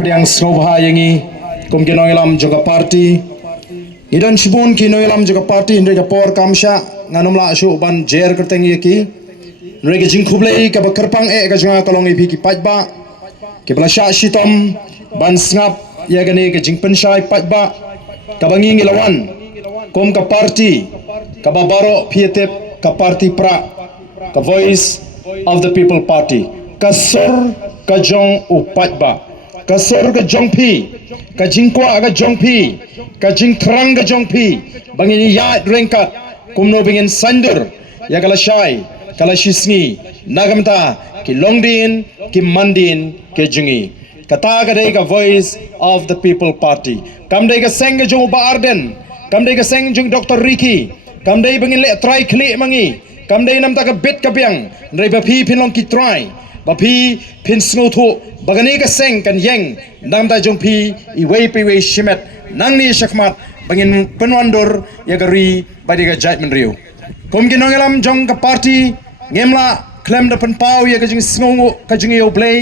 priang snobha yangi kum kinoilam juga parti idan shibun kinoilam juga parti indre ka por kamsha nganumla ashu ban jer kerteng yaki nrege jingkhublei ka bakarpang ka janga kalong ipi ki pajba ki blasha shitom ban snap yagani ka jingpen shai pajba ka bangi ngilawan kum ka parti ka babaro pietep ka parti pra ka voice of the people party kasur ka jong upajba kasur ka jongpi ka jingkwa ka jongpi ka jingtrang ka jongpi bangini ya rengkat kumno bingin sandur ya kala shai kala shisngi nagamta ki longdin ki mandin ke jungi kata ka dei ka voice of the people party kam dei ka seng ka jong ba arden kam dei ka seng jong dr Ricky kam dei bangin le try kli mangi kam dei nam ta ka bit ka biang rei ba phi pinlong ki try bapi pin snotho bagani ka seng kan yeng nam da jong pi I wei pi wei shimet nang ni shakmat bangin penwandur ya gari badi ka judgment riu kom ki nongelam jong ka party ngemla klem da pen pau ya ka jing snongo ka jing yo play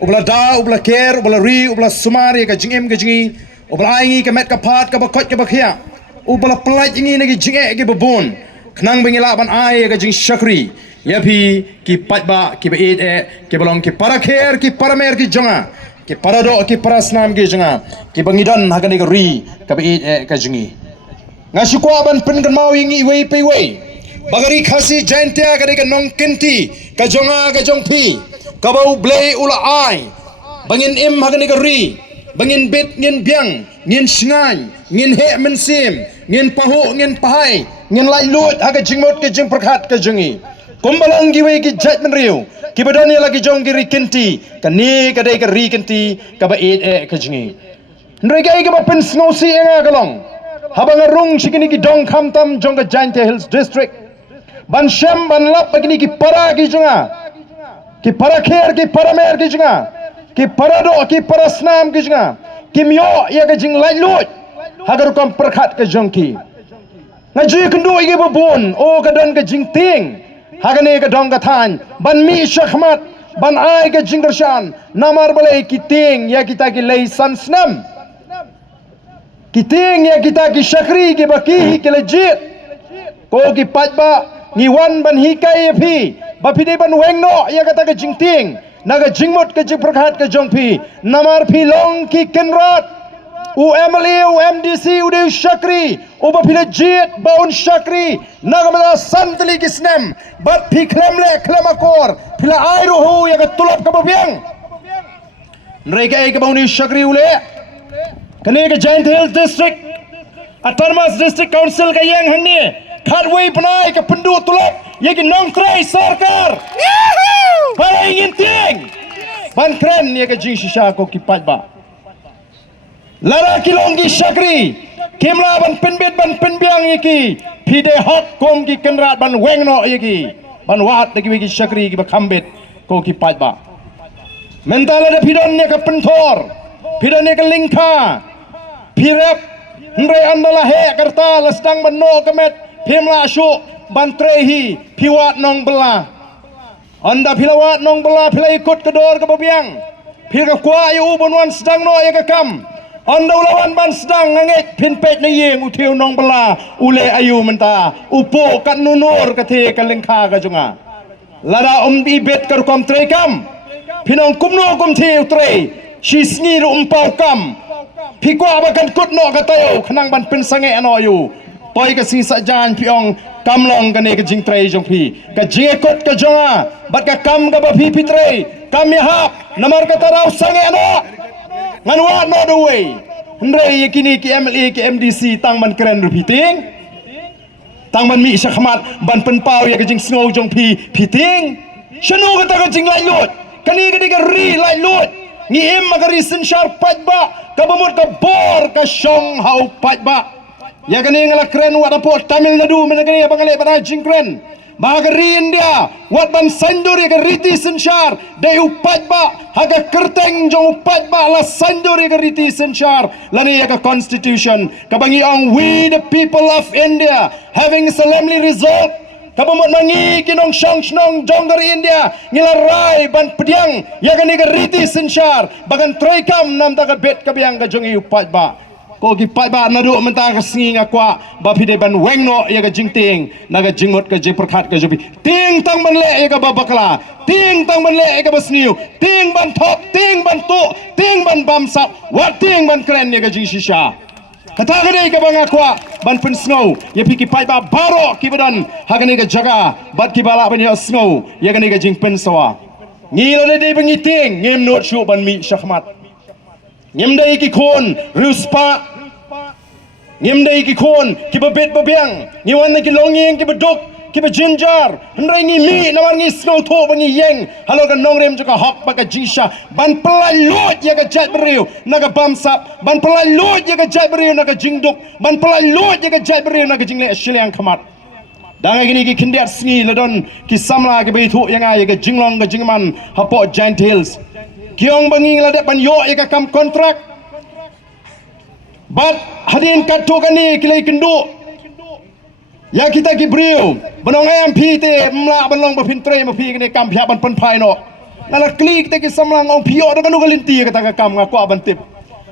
ubla da ubla ker ubla ri ubla sumar ya ka jing em ka jing ubla aingi ka met ka phat ka bakot ka bakhia ubla plaj ingi na ki jing e ki babon khnang bangila ban ai ka jing shakri ya phi ki pajba ki beid ki balong ki parakher ki paramer ki jonga ki parado ki parasnam ki jonga ki bangidan hakani ka ri ka beid ka jingi ngasukwa ban pen kan mau ingi wei pe wei bagari khasi jaintia ka ka nong kenti ka jonga ka jongpi ka bau blei ula ai bangin im hakani ka ri bangin bit ngin biang ngin shngai ngin he mensim ngin pahu ngin pahai ngin lai lut ha ka jingmot ka jing prakhat ka jingi kumbalang giwe ki judgment riu ki badani lagi jong ki rikinti kani kadai ka rikinti ka ba ka jingi ndrega ka ba pen snow si enga kalong habang arung sikini ki dong khamtam jong ka Jainte Hills district ban shem ban lap bagini ki para ki jonga ki para kher ki paramer ki jonga ki parado ki parasnam ki jonga ki myo ya ka jing lai lut hagar kam prakhat ka jongki ngaji kendo ige babon o kadan ka jing ting hagane ka dong ka than ban mi shakhmat ban ai ka jingershan namar balai kiting ya kita ki lei sansnam kiting ya kita ki shakri ki baki ki legit ko ki pajba ni wan ban hi kai phi ba phi de ban wengno ya kata ka jingting naga jingmot ka jiprakhat ka jongphi namar phi long ki kenrat UMLE, UMDC, Ude Shakri, Uba Pila Jit, Baun Shakri, Nagamada Santali Kisnem, but Piklemle, Klemakor, Pila Airuhu, Yagatulap Kababiang. Reka Ekabauni Shakri Ule, Kaneka Jainte Hills District, Atarmas District Council Kayang Hangni, Kadway Panai, Kapundu Tulap, Yakin Nongkray Sarkar, Paraingin Ting, Ban Kren, Yaka Jishako Kipatba. Lara kilonggi shakri kimla ban penbet ban penbiang yaki pide hot kom ki kenrat ban wengno yaki ban wat lagi wiki shakri ki bakambet ko ki pajba mentala de pidon ne ka penthor pidon ne ka lingkha pirep ndre andala he karta lasdang ban no kamet phimla shu ban trehi piwat nong bela anda pilawat nong bela pila ikut kedor ke babiang pil ka kwa yu bonwan sedang no ya ka kam anda ulawan ban sedang ngangit pinpet na yeng util nong bela ule ayu menta upo kat nunur kate kalengkha ka junga lara ibet kar kom tre kam pinong kumno kum the utre shisni ru umpau kam pikwa bakan kutno katayo khanang ban pin sange ano yu toy ka si sa jan piong kamlong kane ka jing tre jong pi ka jing kot ka junga bat ka kam ka ba pi pitre kam yahap namar ka tarau sange ano nganwa no the way ndre yakini ki MLA ki MDC tang man kren repeating tang man mi shakhmat ban pen pau ya ka jing snow jong pi piting shanu ka ta ka jing lai lut kani ka diga ri lai lut ni em magari sin shar pajba ka bamut ka bor ka shong hau pajba ya kani ngala kren wa po Tamil Nadu men kani bangale bana jing kren Magari India, wat ban sanduri ke riti sensyar, de upajba, haga kerteng jong upajba la sanduri ke riti sensyar, lani ya ke constitution, kabangi ang we the people of India, having solemnly resolved kabamot mangi kinong syang snong jong dari India ngilarai ban pediang ya kan ga riti sinsyar bagan traikam nam ta ka bet kabiang ka jongi upat ba ko gi pat ba nadu menta ka singi nga kwa ba phide ban wengno ya ga jingting naga jingot ka je perkhat ka jobi ting tang ban le ya ga babakla ting tang ban le ya ga basniu ting ban thop ting ban tu ting ban bamsap wat ting ban kren ya ga jing shisha kata gede ka banga kwa ban pen snow ya piki pai ba baro ki badan hagane ka jaga bat ki bala ban ya snow ya gane ka jing pen sawa ngilo de bengi ting ngem not shu ban mi shahmat ngem dai ki khon ruspa ngem dai ki khon ki ba bet ba biang ni wan ki longing ki ba dok ki ba jinjar hendrai ngi mi namar ngi snow tho bangi yeng halo ka nongrem joka hok ba ka jisha ban pelai lot ya ka jat beriu naga bamsap ban pelai lot ya ka jat beriu naga jingduk ban pelai lot ya ka jat beriu naga jingle shiliang khamat dangai gini ki kindiat sngi ladon ki samla ki bai thu yang ai ka jinglong ka jingman hapo giant hills kiong bangi ngladet ban yo ya ka kam kontrak bat hadin katu kani kilai kendu ya kita ki beriu banong MP te mla banong ba pintre ma phi ni kam phya ban pan phai no nala klik te ki samlang ong phio da kanu galinti ka ta kam nga kwa ban tip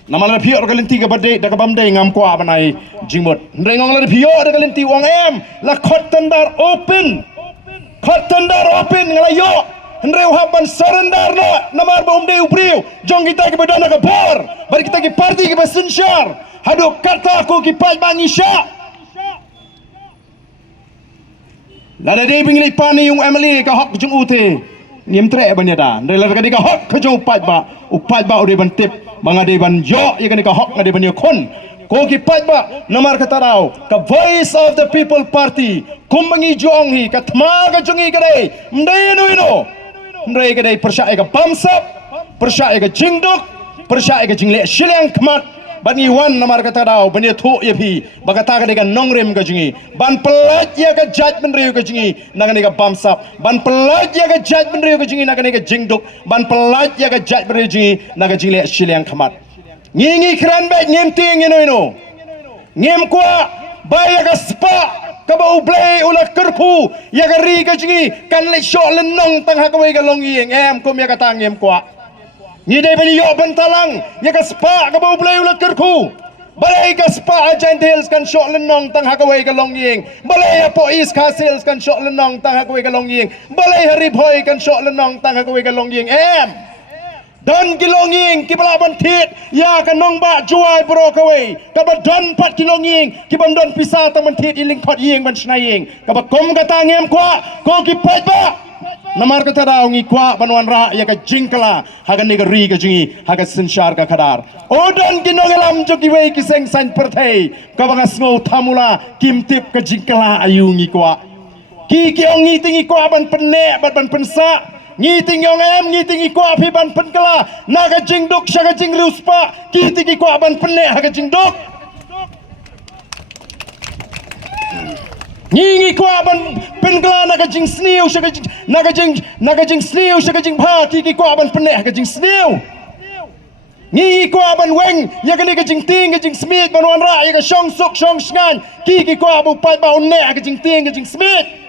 namala phio da galinti ka bade da ka bamde ngam kwa banai jingmot ndre ngong la phio da galinti ong em la khot tandar open ngala yo ndre haban surrender no namar ba umde ubriu jong kita ki badana ka bor bari kita ki parti ki basinshar hadu kata ko ki pal bangisha lada de bingli pani yung Emily ka hok jung ute ngim tre ban yada ndai la ka ka hok ka jung upat ba ode ban tip banga de ban yo ya ka hok ngade ban yo khon ko ki pat ba namar ka tarau ka voice of the people party kumbangi jong hi ka thma ka jungi ka dei ndai no ino ndai ka dei persya ka bamsap persya ka jingduk persya ka jingle shiliang kmat bani wan namar kata dau bani thu ye phi bagata ka dega nongrem ka jingi ban pelat ya ka judgment reu ka jingi nagane ka bamsap ban pelat ya ka judgment reu ka jingi nagane ka jingduk ban pelat ya ka judgment reu jingi naga jingle shiliang khamat ngi kran ba ngem ting ino ngem kwa ba ya ka spa ka ba ublay ula kerpu ya ka ri ka jingi kan le sho len nong tang ha ka wei ka long yeng em kom ya ka tang ngem kwa ni dai bani yo bantalang ya ka spa ka ba ulay ulat kerku balai ka spa giant hills kan shot lenong tang hakaway ka long ying balai po east castles kan shot lenong tang hakaway ka long ying balai harip hoy kan shot lenong tang hakaway ka long ying don kilonging kibalaban tit ya ka nong ba juai bro kaway ka ba don pat kilonging kibam don pisa taman tit iling pot ying ban snaying ka ba kom ka tangem kwa ko ki pat ba namar ka taraw ngi kwa banwan ra ya ka jingkala haga ni ka ri ka jingi haga sinshar ka khadar odon ginongelam jogi wei ki seng san perthei ka banga snow thamula kim tip ka jingkala ayu ngi kwa ki ongi tingi kwa ban penne ban pensa ngi ting yong em ngi tingi kwa phi ban penkala naga jingduk shaga jingruspa ki tingi kwa ban penne haga jingduk ngi kwa ban penkala naga jing sniu shaga naga jing sniu shaga jing pha ki kwa ban penne haga jing sniu ngi kwa ban weng ya ga ga jing ting ga jing smith ban wan ra ya ga shong suk shong sngan ki kwa bu pat ba unne ga jing ting ga jing smith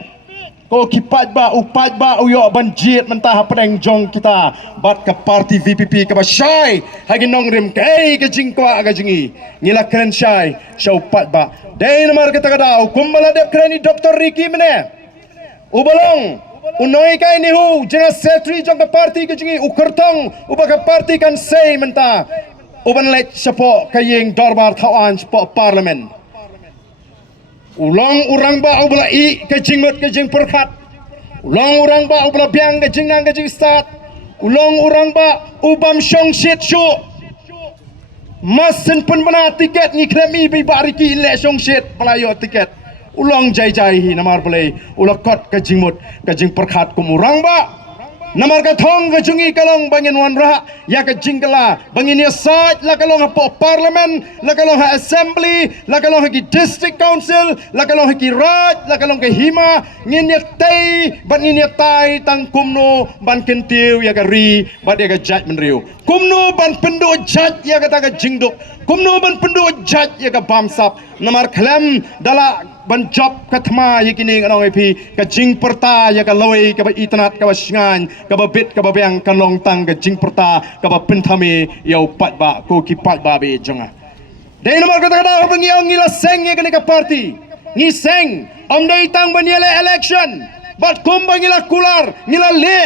ko kipat ba upat ba uyo banjit mentah pedang jong kita bat ke parti VPP ke ba syai hagi nongrim kai ke jingkwa ga jingi ngila keren syai syau pat ba dai namar kata kada kumbala dep kerani Dr. Ricky mene ubalong unoi kai ni hu jenga setri jong ke parti ke jingi ukertong uba ke parti kan sei mentah uban let sapo kayeng dorbar thawan sapo parlimen ulang urang ba ubla I ke jingmut ke jing perkhat ulang urang ba ubla biang ke jing nang ke jing start ulang urang ba ubam shong shit shu masin pun bana tiket ni klemi bi bariki le shong shit pelayo tiket ulang jai hi namar boleh ulakot ke jingmut ke jing perkhat kum urang ba namar ka thong ga jungi kalong bangin wan ra ya ka jingkala bangin ya sat la kalong ha po parliament la kalong ha assembly la kalong ha ki district council la kalong ha ki raj la kalong ke hima ngin ya tai ban ngin ya tai tang kumno ban kentiu ya ka ri ban ya ka judgment riu kumno ban pendo judge ya ka ta ka jingduk kumno ban pendo judge ya ka bamsap namar klam dala ban job kathma yakini kanong epi ka jing perta ya ka loi ka ba itnat ka ba sngan ka ba bit ka ba bang kan long tang ka jing perta ka ba penthami yau pat ba ko ki pat ba be jonga dei nomor kata kata bangi ang ngila seng ya ka party ni seng om dei tang baniele election but kum bangila kular ngila le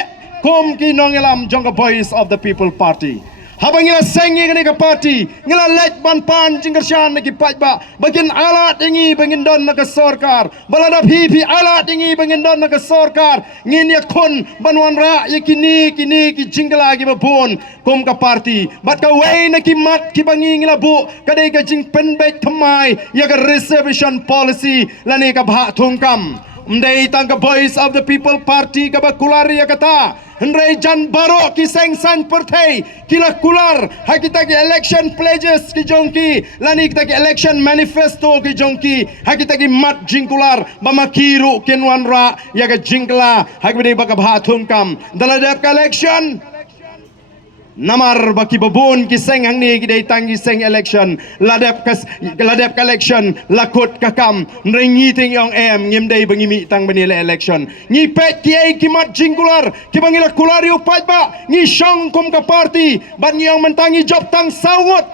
kum ki nongelam jonga voice of the people party habang ngila sengi ngani ka party ngila let ban pan jingkersyan naki pajba bagin alat ingi bangin don naka sorkar balada phi alat ingi bangin don naka sorkar ngin ya khon banwan ra yakini kini ki jingla gi babon kom ka party bat ka wei naki mat ki bangi ngila bu kadai ka jing penbet thamai ya ka reservation policy lani ka bha thungkam mdei tang ka voice of the people party ka ba kulari ya kata Hendrai jan baro ki seng san perthai kila kular ha kita ki election pledges ki jongki lani kita ki election manifesto ki jongki ha kita ki mat jingkular bamakiru kenwan ra ya ka jingkla ha ki baka bhathum kam daladap ka election namar baki babon ki seng hang ni ki dei tangi seng election ladap ka election lakut kakam nringi ting yong em ngim dei bangi mi tang bani election ni pet ki ai ki mat jingkular ki bangi la kulario pat ba ni shong kum ka party ban yong mentangi job tang sawut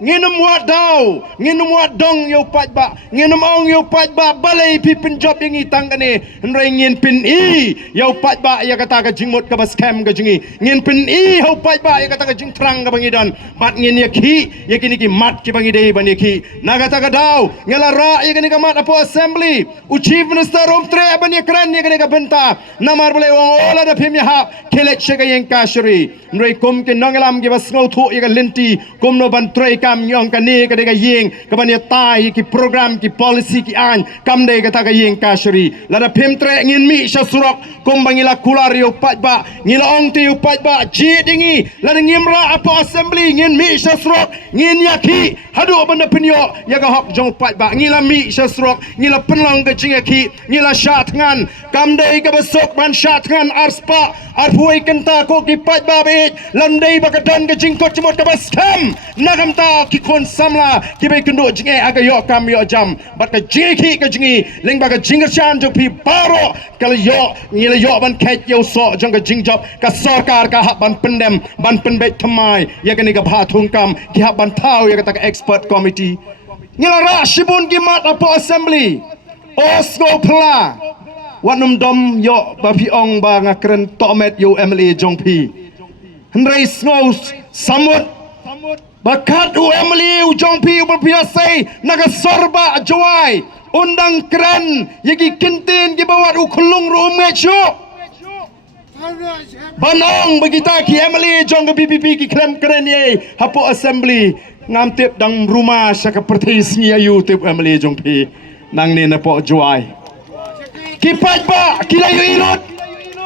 nginum wat daw nginum wat dong yo pat ba nginum ong yo pat ba balai pi pen job yang itang kane nrai ngin pin i yo pat ba ya kata ka jingmot ka bas scam ka jingi ngin pin i ho pat ba ya kata ka jing trang ka bangi dan bat ngin ya ki ya kini ki mat ki bangi dei ban ya ki na kata ka daw ngala ra ya kini ka mat apo assembly u chief minister rom tre ban ya kran ya kini ka benta namar bale wong ola da phim ya hap kelek shega yang kashri nrai kum ke nongalam ki bas ngau thu ya ka lenti kum no ban tre kam nyong kani kadai ka yeng kabania tai ki program ki policy ki an kam dei kata ka yeng kashri lada phim tre ngin mi sha surok kum bangila kular yo pat ba ngila ong ti yo pat ba ji dingi lada ngimra apo assembly ngin mi sha surok ngin yaki hadu banda penyo ya ka hok jong pat ba ngila mi sha surok ngila penlong ka jinga ki ngila shat ngan kam dei ka besok ban shat ngan arspa arpuai kenta ko ki pat ba be landai ba ka dan ka jingkot chimot ka bas kam nagam ta ki kon samla ki be kendo jinge aga yo kam yo jam bat ka jiki ka jingi leng ba ka jingershan jo pi baro kala yo ngila yo ban khet yo so jong ka jingjop ka sarkar ka hak ban pendem ban penbet thamai ya ka ni ka bhathung kam ki hak ban thau ya ka expert committee ngila ra shibun ki mat apo assembly osgo pla wanum dom yo ba pi ong ba ngakren tomet yo MLA jong pi hendrai snous samut bakat UMLA ujong pi berbiasa naga sorba jawai undang keren yagi kentin ki bawat ukulung rumet syuk banong begita ki MLA jong ke PPP ki krem keren ye hapo assembly ngam tip dang rumah saka pertis ni ayu tip MLA jong pi nang ni napo jawai kipat ba kilayu ilut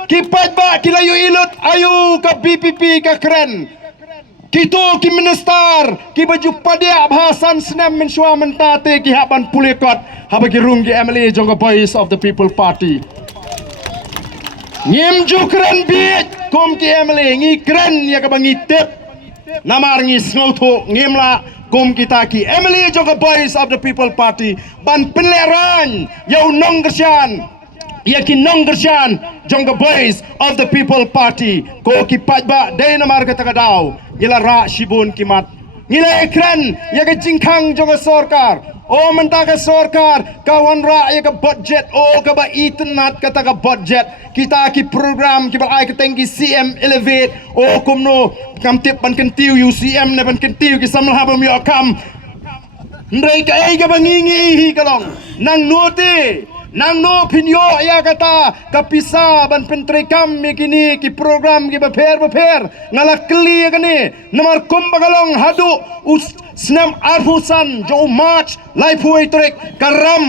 kipat ba kilayu ilut ayu ka PPP ka keren Kito ki minister ki baju padia bahasan senam mensua mentate ki haban pulikot habagi rungi MLA jongga voice of the people party ngim jukran bit kom ki MLA ngi kren ya ka bangi tip namar ngi snauto ngimla kom kita ki MLA jongga voice of the people party ban penleran yau nong gersyan yakin nong gersyan jongga voice of the people party ko ki pajba dei namar kata kadau ngila ra shibun kimat ngila ekran ya ka jingkhang jongga sarkar o menta ka sarkar kawan ra ya ka budget o ka ba itnat kata ka budget kita ki program ki ba ai ka tengki CM elevate o kumno kam tip ban kentiu UCM ne ban kentiu ki samla habam yo kam ndai ka ai ka bangingi hi kalong nang note nang no pinyo ya kata kapisa ban pentrekam mikini ki program ki baper ngala kli kani namar kumbagalong hadu us snam arhusan jo march life way trek karam